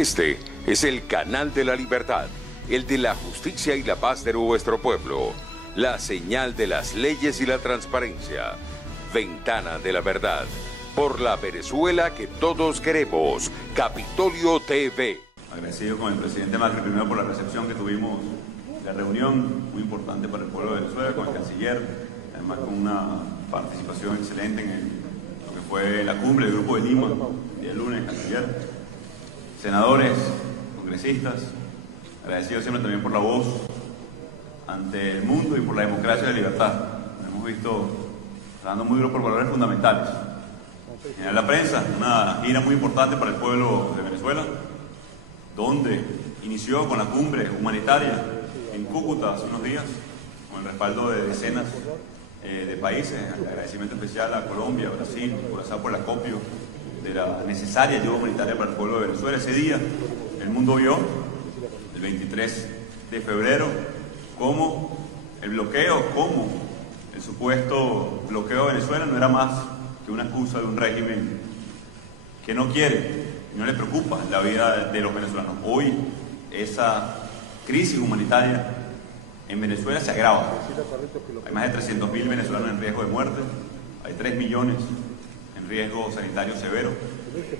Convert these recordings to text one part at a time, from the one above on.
Este es el canal de la libertad, el de la justicia y la paz de nuestro pueblo, la señal de las leyes y la transparencia, Ventana de la Verdad, por la Venezuela que todos queremos, Capitolio TV. Agradecido con el presidente Macri primero por la recepción que tuvimos, la reunión muy importante para el pueblo de Venezuela, con el canciller, además con una participación excelente en lo que fue la cumbre del Grupo de Lima, el lunes, canciller, senadores, congresistas, agradecido siempre también por la voz ante el mundo y por la democracia y la libertad. Nos hemos visto trabajando muy duro por valores fundamentales. En la prensa, una gira muy importante para el pueblo de Venezuela, donde inició con la cumbre humanitaria en Cúcuta hace unos días, con el respaldo de decenas de países. Agradecimiento especial a Colombia, Brasil, por el acopio de la necesaria ayuda humanitaria para el pueblo de Venezuela. Ese día el mundo vio, el 23 de febrero, cómo el supuesto bloqueo de Venezuela no era más que una excusa de un régimen que no quiere y no le preocupa la vida de los venezolanos. Hoy esa crisis humanitaria en Venezuela se agrava. Hay más de 300.000 venezolanos en riesgo de muerte, hay 3 millones en riesgo sanitario severo,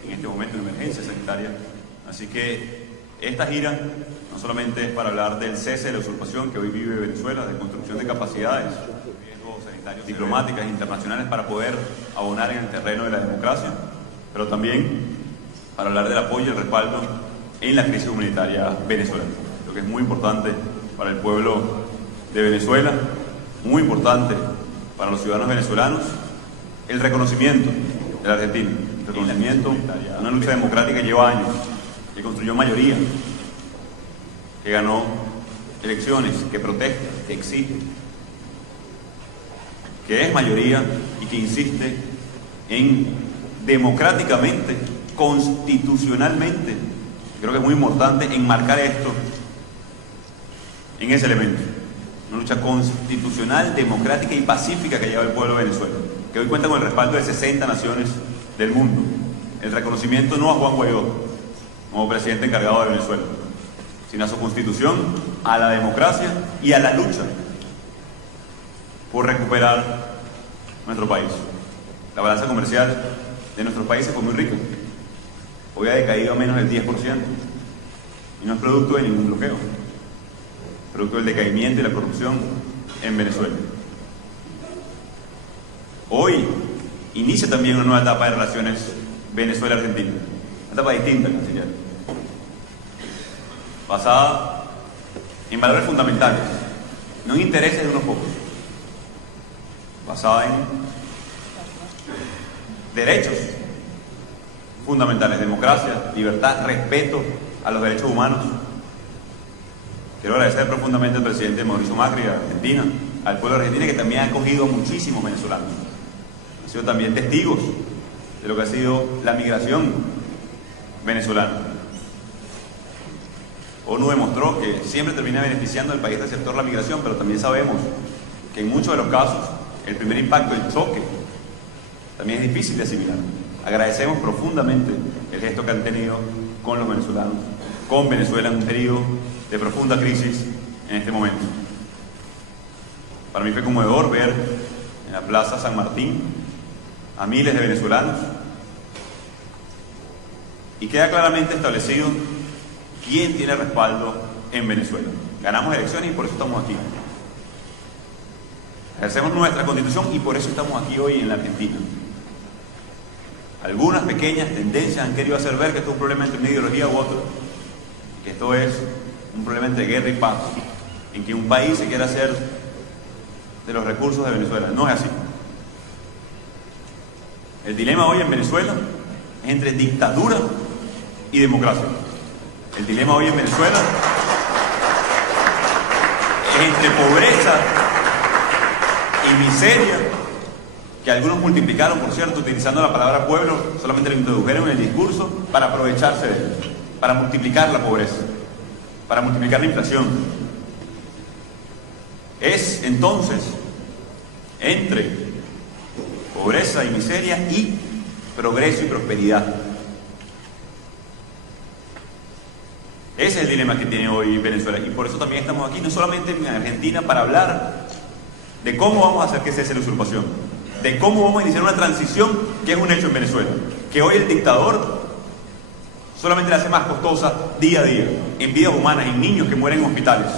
en este momento en emergencia sanitaria. Así que esta gira no solamente es para hablar del cese de la usurpación que hoy vive Venezuela, de construcción de capacidades diplomáticas internacionales para poder abonar en el terreno de la democracia, pero también para hablar del apoyo y el respaldo en la crisis humanitaria venezolana. Lo que es muy importante para el pueblo de Venezuela, muy importante para los ciudadanos venezolanos, el reconocimiento de la Argentina, el reconocimiento de una lucha democrática que lleva años, que construyó mayoría, que ganó elecciones, que protesta, que exige, que es mayoría y que insiste en democráticamente, constitucionalmente, creo que es muy importante enmarcar esto en ese elemento, una lucha constitucional, democrática y pacífica que lleva el pueblo de Venezuela, que hoy cuenta con el respaldo de 60 naciones del mundo, el reconocimiento no a Juan Guaidó como presidente encargado de Venezuela, sino a su constitución, a la democracia y a la lucha por recuperar nuestro país. La balanza comercial de nuestros países fue muy rica. Hoy ha decaído a menos del 10%. Y no es producto de ningún bloqueo. Es producto del decaimiento y la corrupción en Venezuela. Hoy inicia también una nueva etapa de relaciones Venezuela-Argentina. Una etapa distinta, canciller. Basada en valores fundamentales, no en intereses de unos pocos. Basada en derechos fundamentales, democracia, libertad, respeto a los derechos humanos. Quiero agradecer profundamente al presidente Mauricio Macri, a Argentina, al pueblo de Argentina, que también ha acogido a muchísimos venezolanos. Han sido también testigos de lo que ha sido la migración venezolana. ONU demostró que siempre termina beneficiando al país receptor la migración, pero también sabemos que en muchos de los casos el primer impacto, el choque, también es difícil de asimilar. Agradecemos profundamente el gesto que han tenido con los venezolanos, con Venezuela en un periodo de profunda crisis en este momento. Para mí fue conmovedor ver en la Plaza San Martín a miles de venezolanos y queda claramente establecido quién tiene respaldo en Venezuela. Ganamos elecciones y por eso estamos aquí. Ejercemos nuestra constitución y por eso estamos aquí hoy en la Argentina. Algunas pequeñas tendencias han querido hacer ver que esto es un problema entre una ideología u otra, que esto es un problema entre guerra y paz, en que un país se quiere hacer de los recursos de Venezuela. No es así. El dilema hoy en Venezuela es entre dictadura y democracia. El dilema hoy en Venezuela es entre pobreza y miseria, que algunos multiplicaron, por cierto, utilizando la palabra pueblo, solamente lo introdujeron en el discurso para aprovecharse de él, para multiplicar la pobreza, para multiplicar la inflación. Es entonces entre pobreza y miseria y progreso y prosperidad. Ese es el dilema que tiene hoy Venezuela, y por eso también estamos aquí, no solamente en Argentina, para hablar de cómo vamos a hacer que cese la usurpación, de cómo vamos a iniciar una transición que es un hecho en Venezuela, que hoy el dictador solamente le hace más costosa día a día, en vidas humanas, en niños que mueren en hospitales,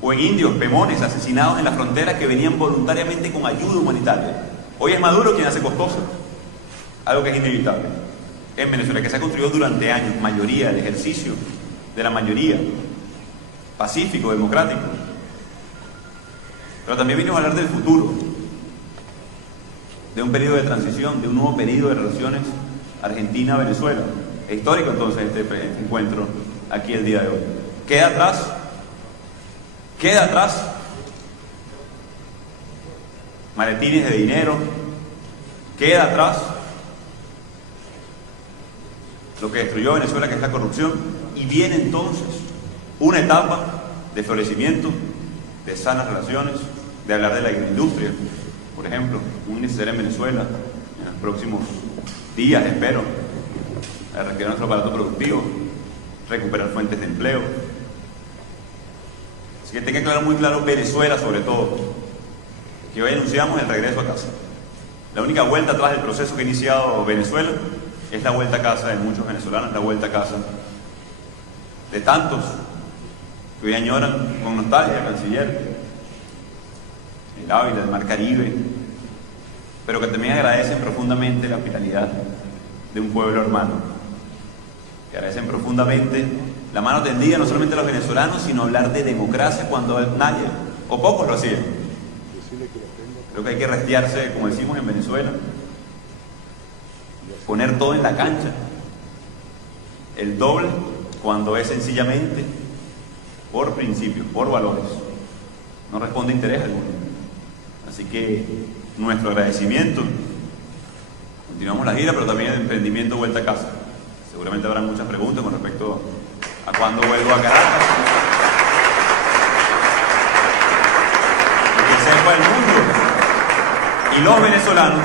o en indios, pemones, asesinados en la frontera que venían voluntariamente con ayuda humanitaria. Hoy es Maduro quien hace costosa algo que es inevitable en Venezuela, que se ha construido durante años, mayoría, el ejercicio de la mayoría, pacífico, democrático. Pero también vinimos a hablar del futuro, de un periodo de transición, de un nuevo periodo de relaciones Argentina-Venezuela. Es histórico entonces este encuentro aquí el día de hoy. Queda atrás maletines de dinero, queda atrás lo que destruyó Venezuela, que es la corrupción, y viene entonces una etapa de florecimiento, de sanas relaciones, de hablar de la agroindustria, por ejemplo, muy necesaria en Venezuela en los próximos días, espero, reactivar nuestro aparato productivo, recuperar fuentes de empleo. Así que tenga claro, muy claro, Venezuela sobre todo, que hoy anunciamos el regreso a casa. La única vuelta atrás del proceso que ha iniciado Venezuela es la vuelta a casa de muchos venezolanos, la vuelta a casa de tantos que hoy añoran con nostalgia al canciller, el Ávila, el Mar Caribe, pero que también agradecen profundamente la hospitalidad de un pueblo hermano, que agradecen profundamente la mano tendida no solamente a los venezolanos, sino hablar de democracia cuando nadie o pocos lo hacían. Creo que hay que restiarse, como decimos en Venezuela, poner todo en la cancha, el doble, cuando es sencillamente por principios, por valores, no responde a interés alguno. Así que nuestro agradecimiento, continuamos la gira, pero también el emprendimiento vuelta a casa. Seguramente habrá muchas preguntas con respecto a cuándo vuelvo a Caracas. Que sepa el mundo y los venezolanos,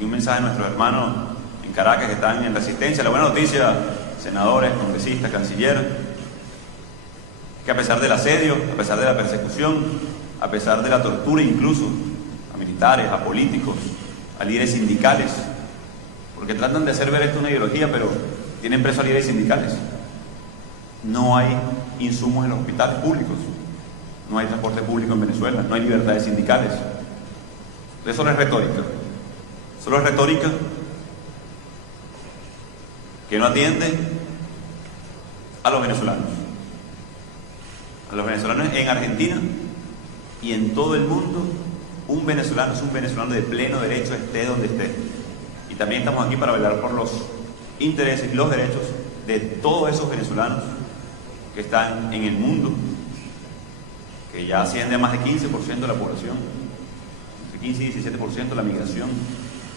y un mensaje a nuestros hermanos en Caracas que están en resistencia. La buena noticia, senadores, congresistas, canciller, que a pesar del asedio, a pesar de la persecución, a pesar de la tortura incluso a militares, a políticos, a líderes sindicales, porque tratan de hacer ver esto una ideología, pero tienen presos a líderes sindicales. No hay insumos en los hospitales públicos, no hay transporte público en Venezuela, no hay libertades sindicales. Eso solo es retórica. Solo es retórica que no atiende a los venezolanos. A los venezolanos en Argentina y en todo el mundo. Un venezolano es un venezolano de pleno derecho, esté donde esté. Y también estamos aquí para velar por los intereses y los derechos de todos esos venezolanos que están en el mundo, que ya asciende a más de 15% de la población, entre 15 y 17% de la migración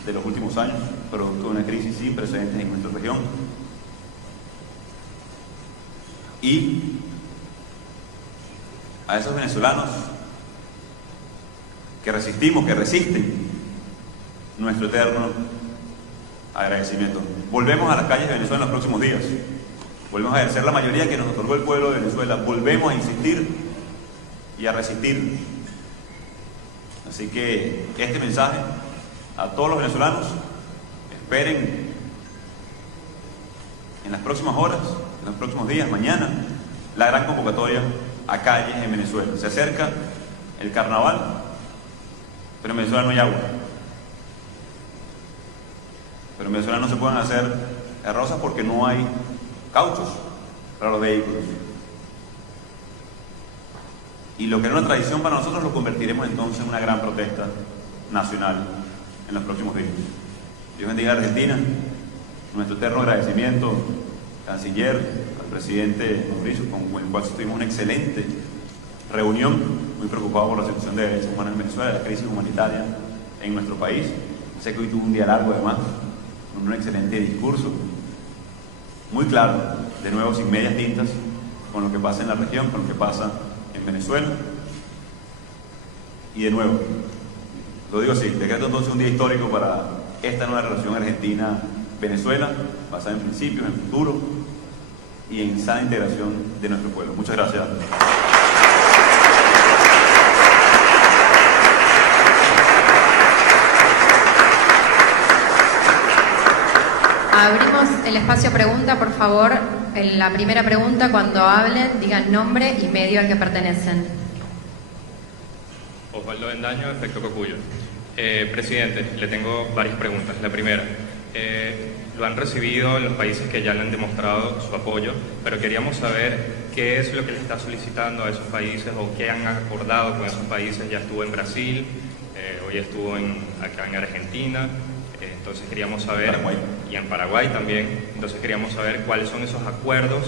de los últimos años, producto de una crisis sin precedentes en nuestra región. Y a esos venezolanos que resistimos, que resisten, nuestro eterno agradecimiento. Volvemos a las calles de Venezuela en los próximos días. Volvemos a ejercer la mayoría que nos otorgó el pueblo de Venezuela. Volvemos a insistir y a resistir. Así que este mensaje a todos los venezolanos: esperen en las próximas horas, en los próximos días, mañana, la gran convocatoria a calles en Venezuela. Se acerca el carnaval, pero en Venezuela no hay agua. Pero en Venezuela no se pueden hacer rosas porque no hay cauchos para los vehículos. Y lo que era una tradición para nosotros lo convertiremos entonces en una gran protesta nacional en los próximos días. Dios bendiga a Argentina. Nuestro eterno agradecimiento al canciller, al presidente Mauricio, con el cual tuvimos una excelente reunión, muy preocupado por la situación de derechos humanos en Venezuela, la crisis humanitaria en nuestro país. Sé que hoy tuvo un día largo además, con un excelente discurso, muy claro, de nuevo sin medias tintas, con lo que pasa en la región, con lo que pasa en Venezuela. Y de nuevo, lo digo así, decreto entonces un día histórico para esta nueva relación Argentina-Venezuela, basada en principios, en futuro, y en sana integración de nuestro pueblo. Muchas gracias. Abrimos el espacio pregunta, por favor. En la primera pregunta, cuando hablen, digan nombre y medio al que pertenecen. Osvaldo Bendaño, Efecto Cocuyo. Presidente, le tengo varias preguntas. La primera, lo han recibido en los países que ya le han demostrado su apoyo, pero queríamos saber qué es lo que le está solicitando a esos países o qué han acordado con esos países. Ya estuvo en Brasil, hoy estuvo acá en Argentina. Entonces queríamos saber, Paraguay. Y en Paraguay también, entonces queríamos saber cuáles son esos acuerdos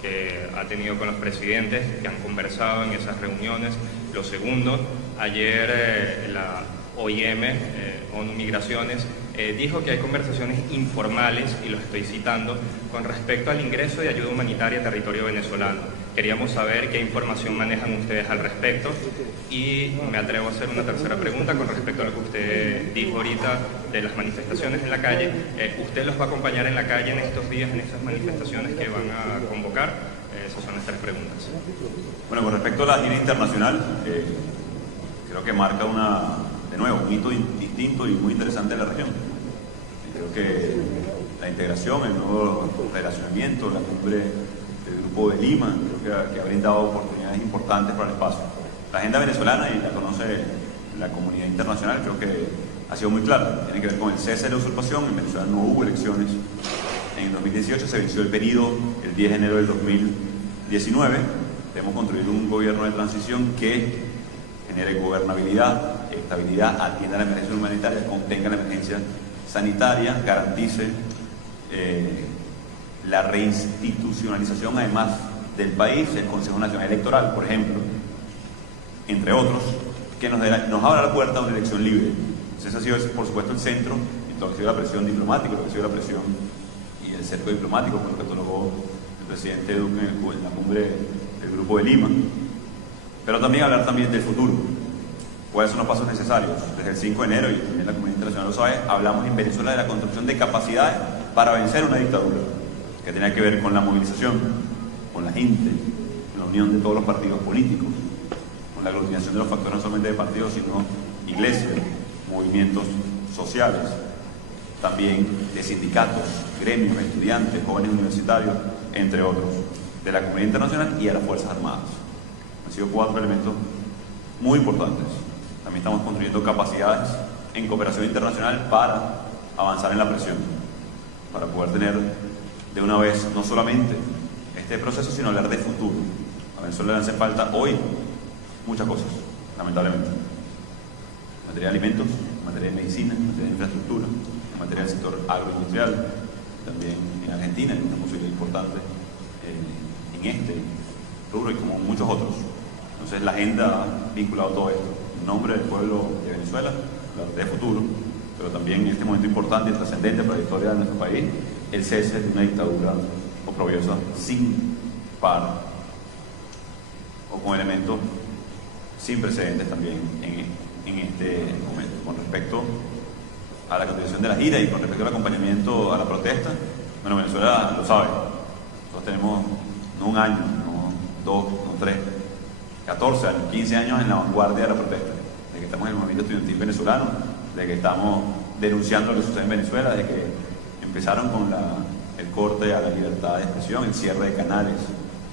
que ha tenido con los presidentes, que han conversado en esas reuniones. Lo segundo, ayer la OIM, ONU Migraciones, dijo que hay conversaciones informales, y los estoy citando, con respecto al ingreso de ayuda humanitaria a territorio venezolano. Queríamos saber qué información manejan ustedes al respecto, y me atrevo a hacer una tercera pregunta con respecto a lo que usted dijo ahorita de las manifestaciones en la calle. ¿Usted los va a acompañar en la calle en estos días, en estas manifestaciones que van a convocar? Esas son las tres preguntas. Bueno, con respecto a la gira internacional, creo que marca de nuevo, un hito distinto y muy interesante en la región. Creo que la integración, el nuevo relacionamiento, la cumbre del Grupo de Lima, creo que ha brindado oportunidades importantes para el espacio. La agenda venezolana, y la conoce la comunidad internacional, creo que ha sido muy clara. Tiene que ver con el cese de la usurpación. En Venezuela no hubo elecciones. En el 2018 se venció el periodo el 10 de enero del 2019. Debemos construir un gobierno de transición que genere gobernabilidad, estabilidad, atienda la emergencia humanitaria, contenga la emergencia sanitaria, garantice la reinstitucionalización además del país, el Consejo Nacional Electoral, por ejemplo, entre otros, que nos abra la puerta a una elección libre. Entonces, ese ha sido, por supuesto, el centro, en lo que ha sido la presión diplomática, lo que ha sido la presión y el cerco diplomático, con lo que otorgó el presidente Duque en la cumbre del Grupo de Lima. Pero también hablar también del futuro. ¿Cuáles son los pasos necesarios? Desde el 5 de enero, y también la comunidad internacional lo sabe, hablamos en Venezuela de la construcción de capacidades para vencer una dictadura, que tenía que ver con la movilización, con la gente, con la unión de todos los partidos políticos, con la aglutinación de los factores no solamente de partidos, sino iglesias, movimientos sociales, también de sindicatos, gremios, estudiantes, jóvenes universitarios, entre otros, de la comunidad internacional y a las Fuerzas Armadas. Han sido 4 elementos muy importantes. También estamos construyendo capacidades en cooperación internacional para avanzar en la presión, para poder tener de una vez no solamente este proceso, sino hablar de futuro. A Venezuela le hace falta hoy muchas cosas, lamentablemente. En materia de alimentos, en materia de medicina, en materia de infraestructura, en materia del sector agroindustrial, también en Argentina hay una posibilidad importante en este rubro y como muchos otros. Entonces la agenda ha vinculado todo esto en nombre del pueblo de Venezuela, hablar de futuro, pero también en este momento importante y trascendente para la historia de nuestro país, el cese de una dictadura oprobiosa sin par o con elementos sin precedentes también en este momento. Con respecto a la continuación de la gira y con respecto al acompañamiento a la protesta, bueno, Venezuela lo sabe. Nosotros tenemos no un año, no 2, no 3, 14 años, 15 años en la vanguardia de la protesta, de que estamos en el movimiento estudiantil venezolano, de que estamos denunciando lo que sucede en Venezuela, de que empezaron con el corte a la libertad de expresión, el cierre de canales.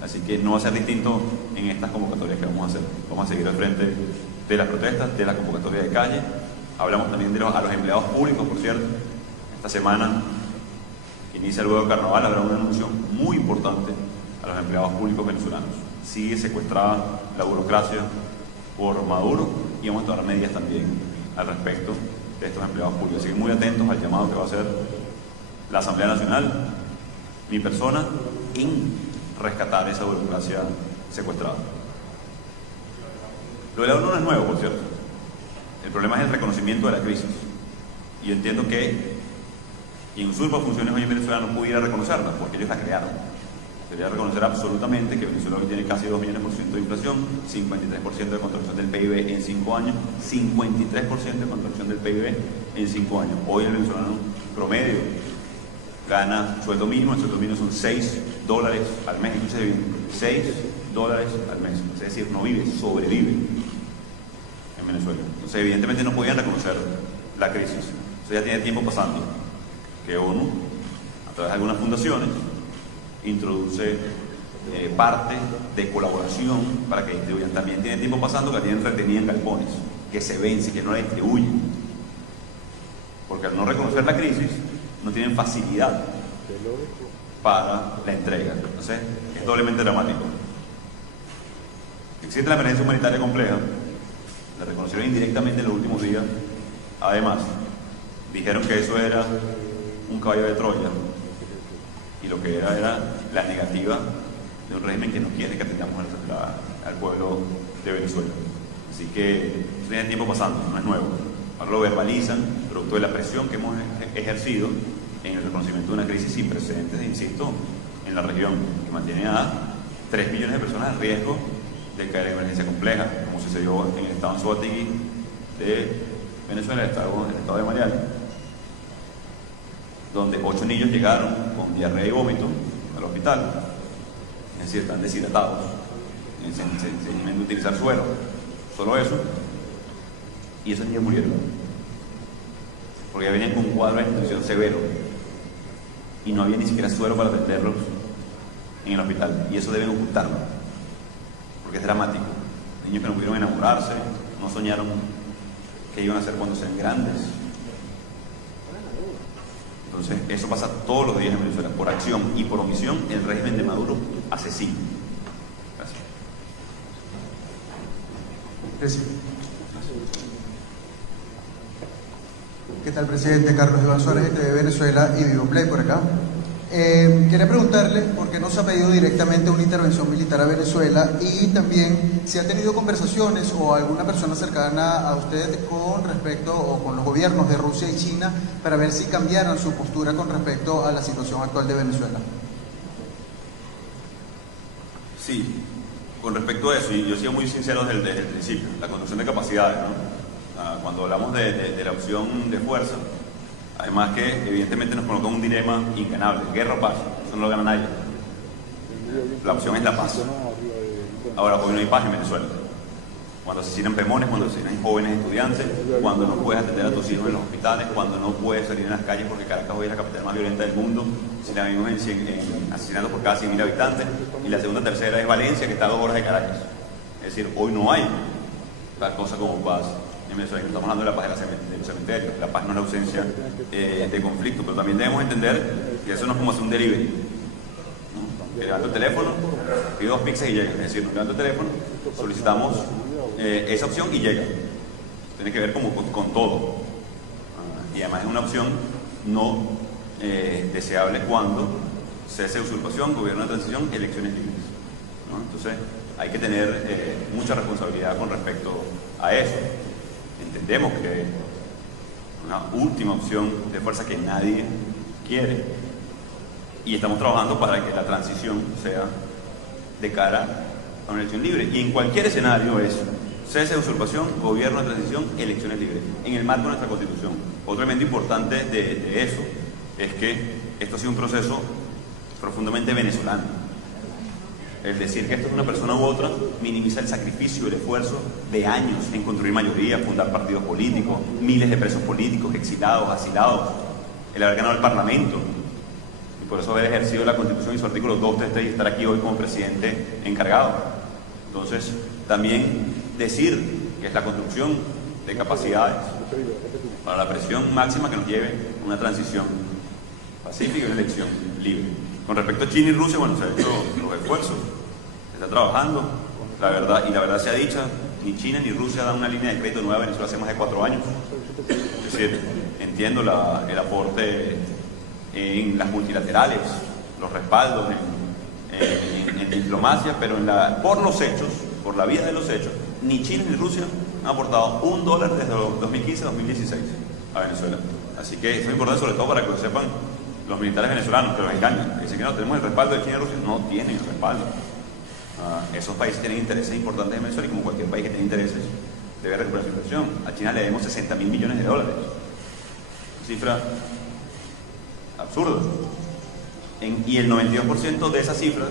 Así que no va a ser distinto en estas convocatorias que vamos a hacer. Vamos a seguir al frente de las protestas, de la convocatoria de calle. Hablamos también a los empleados públicos, por cierto. Esta semana inicia luego el carnaval, habrá un anuncio muy importante a los empleados públicos venezolanos. Sigue secuestrada la burocracia por Maduro y vamos a tomar medidas también al respecto de estos empleados públicos. Así que muy atentos al llamado que va a hacer la Asamblea Nacional, mi persona, en rescatar esa burocracia secuestrada. Lo de la ONU no es nuevo, por cierto. El problema es el reconocimiento de la crisis. Y yo entiendo que quien usurpa funciones hoy en Venezuela no pudiera reconocerlas, porque ellos la crearon. Sería reconocer absolutamente que Venezuela hoy tiene casi 2 millones por ciento de inflación, 53% de contracción del PIB en 5 años, 53% de contracción del PIB en 5 años. Hoy el venezolano promedio gana sueldo mínimo, el sueldo mínimo son $6 al mes, escúchese bien, $6 al mes, es decir, no vive, sobrevive en Venezuela. Entonces evidentemente no podían reconocer la crisis. Eso ya tiene tiempo pasando, que ONU, a través de algunas fundaciones, introduce parte de colaboración para que distribuyan. También tiene tiempo pasando que la tienen retenida en galpones, que se vence, que no la distribuyen, porque al no reconocer la crisis no tienen facilidad para la entrega. Entonces es doblemente dramático. Existe la emergencia humanitaria compleja, la reconocieron indirectamente en los últimos días. Además, dijeron que eso era un caballo de Troya, y lo que era la negativa de un régimen que no quiere que atendamos al pueblo de Venezuela. Así que eso tiene tiempo pasando, no es nuevo. Ahora lo verbalizan, producto de la presión que hemos ejercido en el reconocimiento de una crisis sin precedentes, insisto, en la región, que mantiene a 3 millones de personas en riesgo de caer en emergencia compleja, como sucedió en el estado Anzoátegui de Venezuela, el estado de Mariel, donde 8 niños llegaron con diarrea y vómito al hospital, es decir, están deshidratados, se de utilizar suero, solo eso, y esos niños murieron, porque ya venían con un cuadro de desnutrición severo, y no había ni siquiera suero para atenderlos en el hospital, y eso deben ocultarlo, porque es dramático. Niños que no pudieron enamorarse, no soñaron qué iban a hacer cuando sean grandes. Entonces, eso pasa todos los días en Venezuela. Por acción y por omisión, el régimen de Maduro asesina. Gracias. ¿Qué tal, presidente? Carlos Iván Suárez, de Venezuela y Vivo Play por acá. Quería preguntarle por qué no se ha pedido directamente una intervención militar a Venezuela, y también si ha tenido conversaciones o alguna persona cercana a usted con respecto, o con los gobiernos de Rusia y China, para ver si cambiaran su postura con respecto a la situación actual de Venezuela. Sí, con respecto a eso, y yo he sido muy sincero desde el principio, la construcción de capacidades, ¿no? Cuando hablamos de la opción de fuerza, además que evidentemente nos coloca un dilema inganable, guerra o paz, eso no lo gana nadie. La opción es la paz. Ahora, hoy no hay paz en Venezuela. Cuando asesinan pemones, cuando asesinan jóvenes estudiantes, cuando no puedes atender a tus hijos en los hospitales, cuando no puedes salir en las calles, porque Caracas hoy es la capital más violenta del mundo, si la vimos asesinatos por cada 100.000 habitantes, y la segunda tercera es Valencia, que está a 2 horas de Caracas. Es decir, hoy no hay tal cosa como paz en Venezuela. Estamos hablando de la paz de los cementerios. La paz no es la ausencia de conflicto, pero también debemos entender que eso no es como hacer un delivery, ¿no? Que levanto el teléfono, pido 2 pizzas y llega. Es decir, nos levanto el teléfono, solicitamos esa opción y llega. Tiene que ver como con todo. Y además es una opción no deseable cuando cese de usurpación, gobierno de transición, elecciones libres, ¿no? Entonces hay que tener mucha responsabilidad con respecto a eso. Entendemos que una última opción de fuerza que nadie quiere, y estamos trabajando para que la transición sea de cara a una elección libre, y en cualquier escenario es cese de usurpación, gobierno de transición, elecciones libres, en el marco de nuestra Constitución. Otro elemento importante de eso es que esto ha sido un proceso profundamente venezolano. El decir que esto es una persona u otra minimiza el sacrificio, el esfuerzo de años en construir mayoría, fundar partidos políticos, miles de presos políticos, exiliados, asilados, el haber ganado el Parlamento, y por eso haber ejercido la Constitución y su artículo 233 y estar aquí hoy como presidente encargado. Entonces, también decir que es la construcción de capacidades para la presión máxima que nos lleve a una transición pacífica y una elección libre. Con respecto a China y Rusia, bueno, se han hecho los esfuerzos, se está trabajando, la verdad sea dicha, ni China ni Rusia dan una línea de crédito nueva a Venezuela hace más de 4 años. Es decir, entiendo el aporte en las multilaterales, los respaldos en diplomacia, pero por los hechos, por la vía de los hechos, ni China ni Rusia han aportado $1 desde 2015 a 2016 a Venezuela. Así que eso es importante, sobre todo para que lo sepan los militares venezolanos, que los engañan, que dicen que no tenemos el respaldo de China y Rusia. No tienen el respaldo. Esos países tienen intereses importantes en Venezuela, y como cualquier país que tiene intereses debe recuperar su inversión. A China le debemos $60.000 millones, cifra absurdas. Y el 92% de esas cifras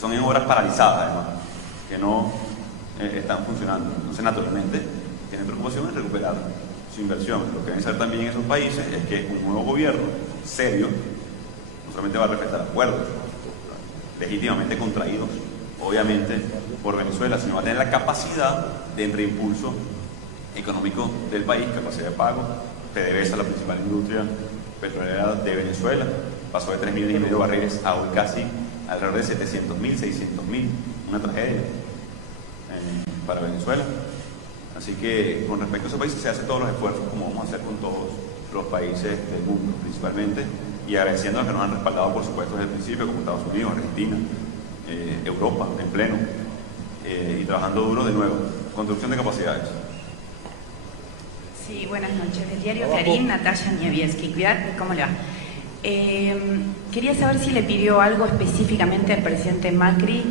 son en obras paralizadas, además, que no están funcionando. Entonces, naturalmente, tienen preocupación en recuperar su inversión. Lo que deben saber también en esos países es que un nuevo gobierno serio no solamente va a respetar acuerdos legítimamente contraídos, obviamente, por Venezuela, sino va a tener la capacidad de reimpulso económico del país, capacidad de pago. PDVSA, la principal industria petrolera de Venezuela, pasó de 3,5 millones de barriles a hoy casi alrededor de 700,000, 600,000, una tragedia para Venezuela. Así que con respecto a esos países se hacen todos los esfuerzos, como vamos a hacer con todos los países del mundo principalmente, y agradeciendo a los que nos han respaldado, por supuesto, desde el principio, como Estados Unidos, Argentina, Europa en pleno, y trabajando duro de nuevo. Construcción de capacidades. Sí, buenas noches. Del diario Clarín, Natalia Nievieski. ¿Cómo le va? Quería saber si le pidió algo específicamente al presidente Macri,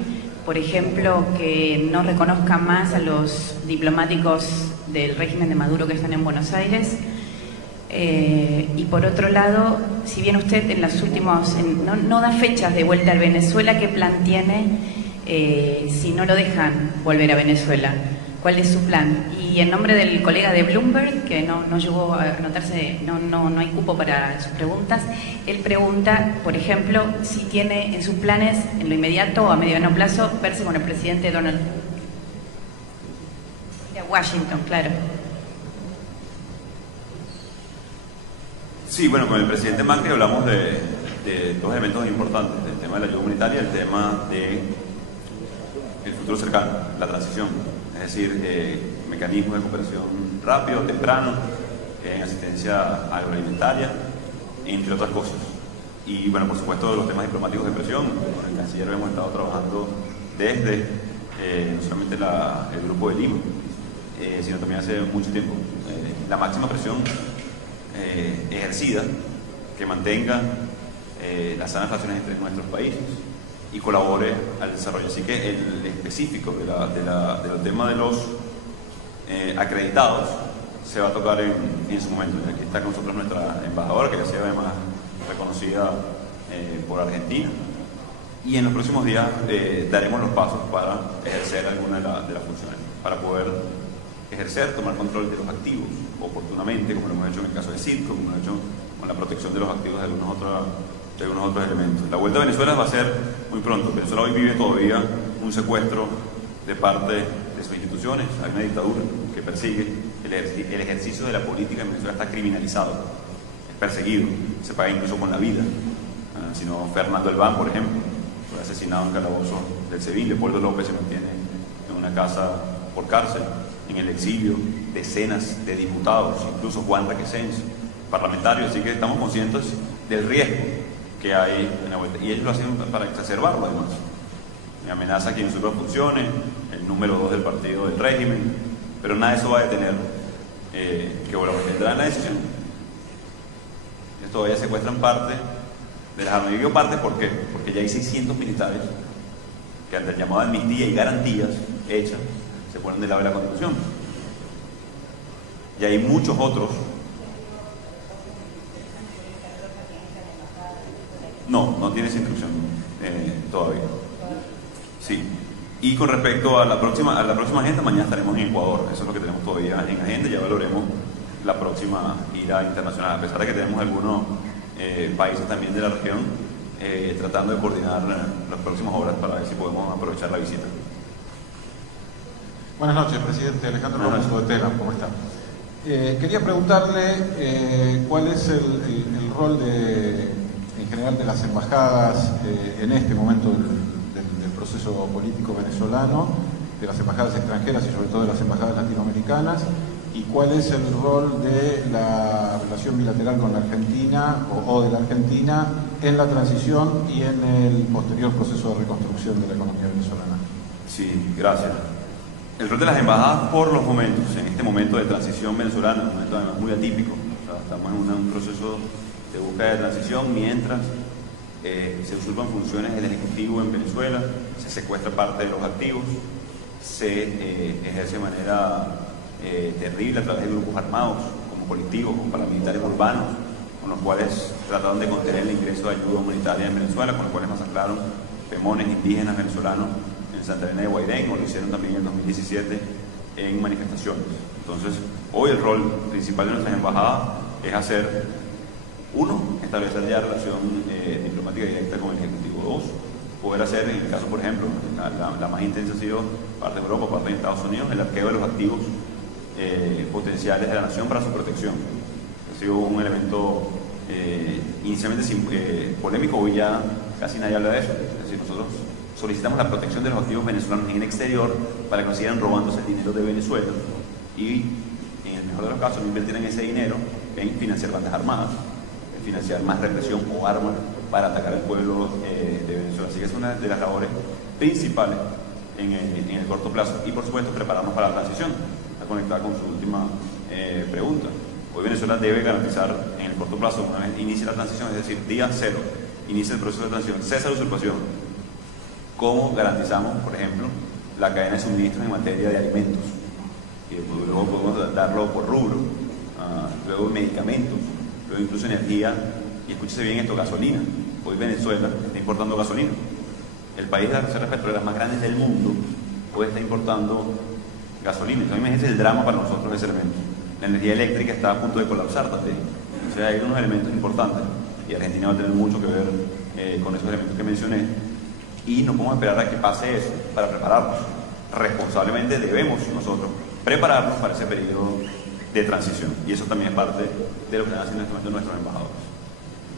por ejemplo, que no reconozca más a los diplomáticos del régimen de Maduro que están en Buenos Aires. Y por otro lado, si bien usted en los últimos no da fechas de vuelta a Venezuela, ¿qué plan tiene si no lo dejan volver a Venezuela? ¿Cuál es su plan? Y en nombre del colega de Bloomberg, que no llegó a anotarse, no hay cupo para sus preguntas, él pregunta, por ejemplo, si tiene en sus planes, en lo inmediato o a mediano plazo, verse con el presidente Donald Trump. De Washington, claro. Sí, bueno, con el presidente Macri hablamos de dos elementos importantes, el tema de la ayuda humanitaria y el tema del futuro cercano, la transición, es decir, mecanismos de cooperación rápido, temprano, en asistencia agroalimentaria, entre otras cosas. Y bueno, por supuesto, los temas diplomáticos de presión, con el canciller hemos estado trabajando desde no solamente el grupo de Lima, sino también hace mucho tiempo. La máxima presión ejercida que mantenga las sanas relaciones entre nuestros países y colabore al desarrollo. Así que el específico del tema de los acreditados se va a tocar en su momento. Aquí está con nosotros nuestra embajadora, que ya ha sido además reconocida por Argentina, y en los próximos días daremos los pasos para ejercer alguna de las funciones, para poder tomar control de los activos oportunamente, como lo hemos hecho en el caso de Citgo, como lo hemos hecho con la protección de los activos de algunos otros elementos. La vuelta a Venezuela va a ser muy pronto. Venezuela hoy vive todavía un secuestro de parte de sus instituciones. Hay una dictadura que persigue el ejercicio de la política en Venezuela, está criminalizado, es perseguido, se paga incluso con la vida. Sino Fernando Albán, por ejemplo, fue asesinado en calabozo del Sevilla. Leopoldo López se mantiene en una casa por cárcel. En el exilio, decenas de diputados, incluso Juan Requesens, parlamentarios. Así que estamos conscientes del riesgo que hay en la vuelta, y ellos lo hacen para exacerbarlo además. Me amenaza que nosotros funcione, el número 2 del partido del régimen, pero nada de eso va a detener que bueno, tendrán la decisión. Ellos todavía secuestran parte de las armas. Y digo parte, ¿por qué? Porque ya hay 600 militares que ante el llamado de amnistía y garantías hechas se ponen del lado de la Constitución. Y hay muchos otros. No tiene esa instrucción todavía. Sí. Y con respecto a la próxima agenda, mañana estaremos en Ecuador. Eso es lo que tenemos todavía en agenda. Ya valoremos la próxima gira internacional. A pesar de que tenemos algunos países también de la región tratando de coordinar las próximas horas para ver si podemos aprovechar la visita. Buenas noches, presidente. Alejandro Lorenzo de Telam, ¿cómo está? Quería preguntarle cuál es el rol en general de las embajadas en este momento del proceso político venezolano, de las embajadas extranjeras y sobre todo de las embajadas latinoamericanas, y cuál es el rol de la relación bilateral con la Argentina o de la Argentina en la transición y en el posterior proceso de reconstrucción de la economía venezolana. Sí, gracias. El rol de las embajadas por los momentos, en este momento de transición venezolana, un momento además muy atípico. O sea, estamos en un proceso de búsqueda de transición mientras se usurpan funciones del Ejecutivo en Venezuela, se secuestra parte de los activos, se ejerce de manera terrible a través de grupos armados, como colectivos, como paramilitares urbanos, con los cuales trataron de contener el ingreso de ayuda humanitaria en Venezuela, con los cuales masacraron pemones indígenas venezolanos en Santa Elena de Guairén, o lo hicieron también en 2017 en manifestaciones. Entonces, hoy el rol principal de nuestras embajadas es hacer, uno, establecer ya relación diplomática directa con el Ejecutivo. Dos, poder hacer, en el caso, por ejemplo, la más intensa ha sido parte de Europa, parte de Estados Unidos, el arqueo de los activos potenciales de la nación para su protección. Ha sido un elemento inicialmente polémico, hoy ya casi nadie habla de eso. Es decir, nosotros solicitamos la protección de los activos venezolanos en el exterior para que no sigan robándose el dinero de Venezuela y, en el mejor de los casos, no invertir en ese dinero en financiar bandas armadas, en financiar más represión o armas para atacar al pueblo de Venezuela. Así que es una de las labores principales en el corto plazo. Y, por supuesto, prepararnos para la transición. Está conectada con su última pregunta. Hoy Venezuela debe garantizar en el corto plazo, una vez inicie la transición, es decir, día cero, inicia el proceso de transición, cesa la usurpación. ¿Cómo garantizamos, por ejemplo, la cadena de suministros en materia de alimentos? Y luego podemos darlo por rubro, luego medicamentos, luego incluso energía, y escúchese bien esto, gasolina. Hoy Venezuela está importando gasolina. El país de las reservas petroleras más grandes del mundo hoy está importando gasolina. Entonces imagínense el drama para nosotros ese elemento. La energía eléctrica está a punto de colapsar también. O sea, hay unos elementos importantes y Argentina va a tener mucho que ver con esos elementos que mencioné, y no podemos esperar a que pase eso para prepararnos. Responsablemente debemos nosotros prepararnos para ese periodo de transición, y eso también es parte de lo que están haciendo en este momento nuestros embajadores.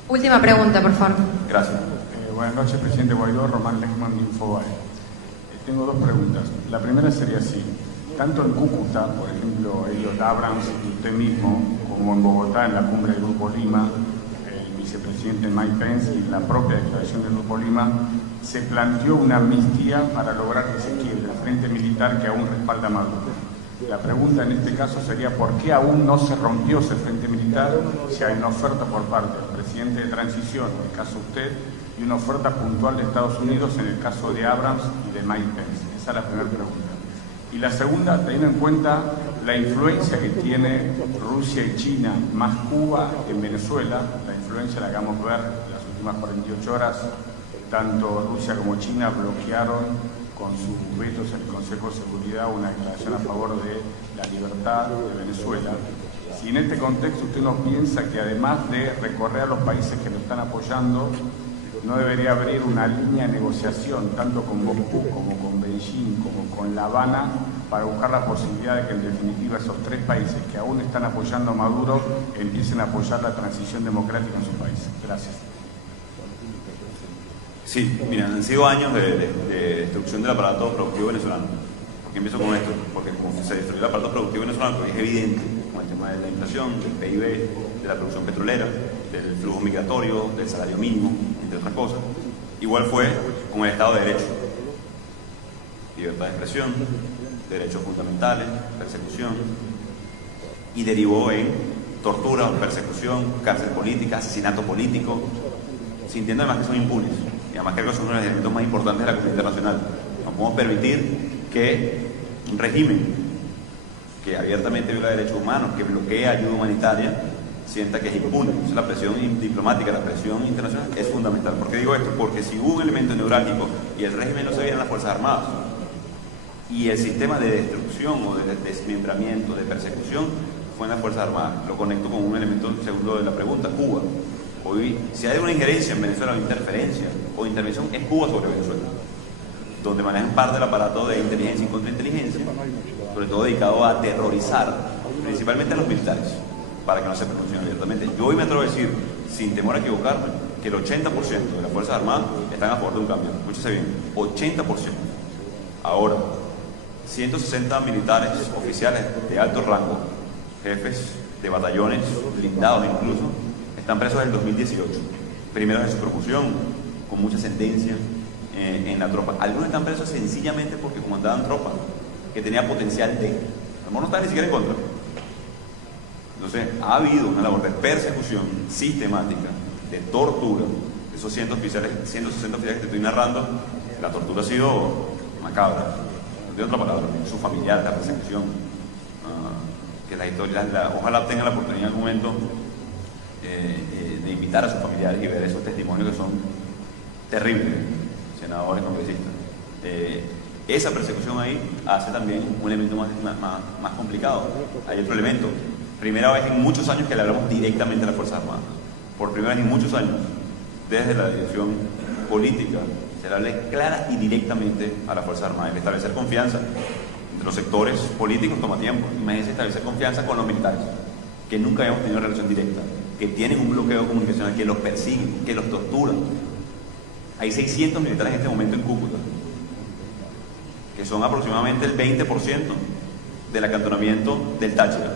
Última pregunta, por favor. Gracias. Buenas noches, presidente Guaidó. Román Lechman de Infobae. Tengo dos preguntas. La primera sería así: tanto en Cúcuta, por ejemplo, Elliot Abrams y usted mismo, como en Bogotá, en la cumbre del Grupo Lima, el vicepresidente Mike Pence y la propia declaración del Grupo Lima, se planteó una amnistía para lograr que se quiebre el frente militar que aún respalda a Maduro. La pregunta en este caso sería: ¿por qué aún no se rompió ese frente militar si hay una oferta por parte del presidente de transición, en el caso usted, y una oferta puntual de Estados Unidos en el caso de Abrams y de Mike Pence? Esa es la primera pregunta. Y la segunda, teniendo en cuenta la influencia que tiene Rusia y China, más Cuba en Venezuela, la influencia la acabamos de ver en las últimas 48 horas, tanto Rusia como China bloquearon con sus vetos en el Consejo de Seguridad una declaración a favor de la libertad de Venezuela. Si en este contexto usted no piensa que, además de recorrer a los países que lo están apoyando, no debería abrir una línea de negociación tanto con Moscú como con Beijing como con La Habana para buscar la posibilidad de que, en definitiva, esos tres países que aún están apoyando a Maduro empiecen a apoyar la transición democrática en sus países? Gracias. Sí, mira, han sido años de destrucción del aparato productivo venezolano. ¿Por qué empiezo con esto? Porque se destruyó el aparato productivo venezolano, porque es evidente, con el tema de la inflación, del PIB, de la producción petrolera, del flujo migratorio, del salario mínimo, entre otras cosas. Igual fue con el Estado de Derecho. Libertad de expresión, derechos fundamentales, persecución, y derivó en tortura, persecución, cárcel política, asesinato político, sintiendo además que son impunes. Y además creo que son uno de los elementos más importantes de la comunidad internacional. No podemos permitir que un régimen que abiertamente viola derechos humanos, que bloquea ayuda humanitaria, sienta que es impune. Entonces la presión diplomática, la presión internacional es fundamental. ¿Por qué digo esto? Porque si hubo un elemento neurálgico y el régimen no se veía en las Fuerzas Armadas, y el sistema de destrucción o de desmembramiento, de persecución, fue en las Fuerzas Armadas. Lo conecto con un elemento segundo de la pregunta: Cuba. Hoy, si hay una injerencia en Venezuela, o interferencia o intervención, es Cuba sobre Venezuela, donde manejan parte del aparato de inteligencia y contrainteligencia, sobre todo dedicado a aterrorizar principalmente a los militares, para que no se pronuncien abiertamente. Yo hoy me atrevo a decir, sin temor a equivocarme, que el 80% de las Fuerzas Armadas están a favor de un cambio. Escúchese bien, 80%. Ahora, 160 militares oficiales de alto rango, jefes de batallones, blindados incluso, están presos desde el 2018, primeros en su promoción, con mucha sentencia en la tropa. Algunos están presos sencillamente porque comandaban tropas que tenía potencial de... A lo mejor no están ni siquiera en contra. Entonces, ha habido una labor de persecución sistemática, de tortura. Esos 160 oficiales que te estoy narrando, la tortura ha sido macabra. No tiene otra palabra. Su familiar, la persecución. Que la historia, ojalá tenga la oportunidad en algún momento invitar a sus familiares y ver esos testimonios que son terribles, senadores, congresistas. Esa persecución ahí hace también un elemento más complicado. Hay otro elemento. Primera vez en muchos años que le hablamos directamente a las Fuerzas Armadas. Por primera vez en muchos años, desde la dirección política, se le hable clara y directamente a las Fuerzas Armadas. Y establecer confianza entre los sectores políticos toma tiempo. Imagínense establecer confianza con los militares, que nunca habíamos tenido relación directa, que tienen un bloqueo comunicacional, que los persiguen, que los torturan. Hay 600 militares en este momento en Cúcuta, que son aproximadamente el 20% del acantonamiento del Táchira.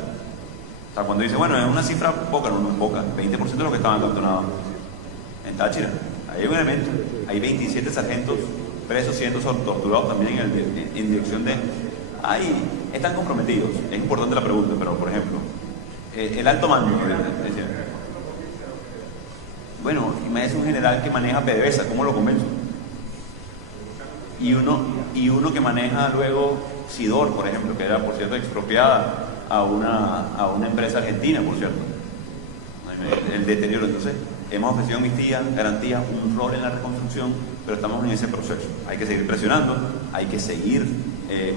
O sea, cuando dice, bueno, es una cifra poca, no es poca, 20% de los que estaban acantonados en Táchira. Hay un elemento, hay 27 sargentos presos siendo torturados también en dirección de... están comprometidos. Es importante la pregunta, pero por ejemplo, el alto mando, decía, bueno, imagínese un general que maneja PDVSA, ¿cómo lo convenzo? Y uno que maneja luego Sidor, por ejemplo, que era, por cierto, expropiada a una empresa argentina, por cierto. El deterioro. Entonces, hemos ofrecido amnistía, garantía, un rol en la reconstrucción, pero estamos en ese proceso. Hay que seguir presionando, hay que seguir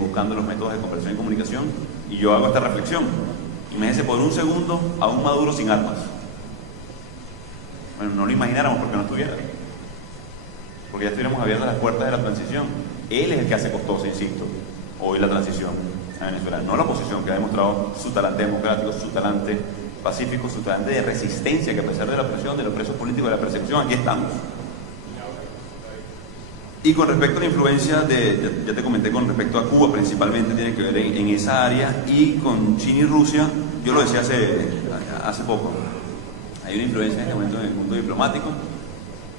buscando los métodos de conversión y comunicación. Y yo hago esta reflexión. Imagínense por un segundo a un Maduro sin armas. Bueno, no lo imagináramos porque no estuviera. Porque ya estuviéramos abiertas las puertas de la transición. Él es el que hace costosa, insisto, hoy la transición a Venezuela, no la oposición, que ha demostrado su talante democrático, su talante pacífico, su talante de resistencia, que a pesar de la presión, de los presos políticos, de la persecución, aquí estamos. Y con respecto a la influencia ya te comenté con respecto a Cuba, principalmente tiene que ver en esa área, y con China y Rusia, yo lo decía hace poco, hay una influencia en este momento en el mundo diplomático.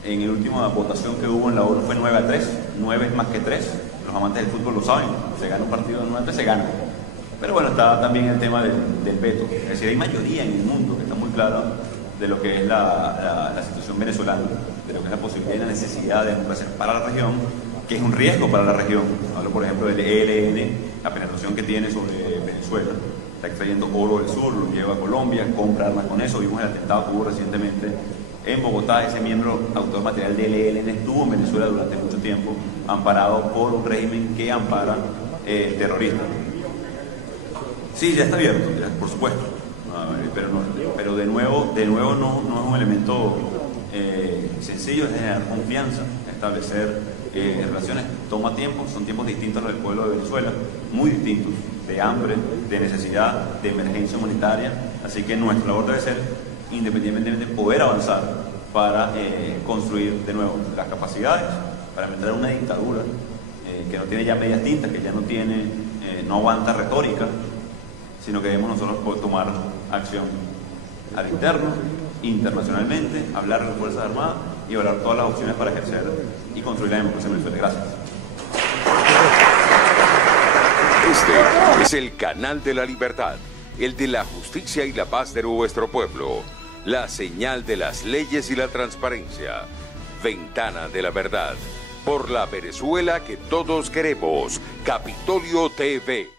En la última votación que hubo en la ONU fue 9-3, 9 es más que 3, los amantes del fútbol lo saben, se gana un partido de 9-3, se gana. Pero bueno, está también el tema del veto, es decir, hay mayoría en el mundo que está muy clara de lo que es la situación venezolana, de lo que es la posibilidad y la necesidad de democracia para la región, que es un riesgo para la región. Hablo, por ejemplo, del ELN, la penetración que tiene sobre Venezuela. Está extrayendo oro del sur, lo lleva a Colombia, compra armas con eso. Vimos el atentado que hubo recientemente en Bogotá. Ese miembro autor material del ELN estuvo en Venezuela durante mucho tiempo, amparado por un régimen que ampara terroristas. Sí, ya está abierto, ya, por supuesto, pero de nuevo no es un elemento sencillo, es generar confianza, establecer relaciones. Toma tiempo, son tiempos distintos a los del pueblo de Venezuela, muy distintos, de hambre, de necesidad, de emergencia humanitaria. Así que nuestra labor debe ser, independientemente, poder avanzar para construir de nuevo las capacidades, para enfrentar una dictadura que no tiene ya medias tintas, que ya no aguanta retórica, sino que debemos nosotros tomar acción al interno, internacionalmente, hablar de las Fuerzas Armadas y evaluar todas las opciones para ejercer y construir la democracia en Venezuela. Gracias. Este es el canal de la libertad, el de la justicia y la paz de nuestro pueblo, la señal de las leyes y la transparencia, Ventana de la Verdad, por la Venezuela que todos queremos, Capitolio TV.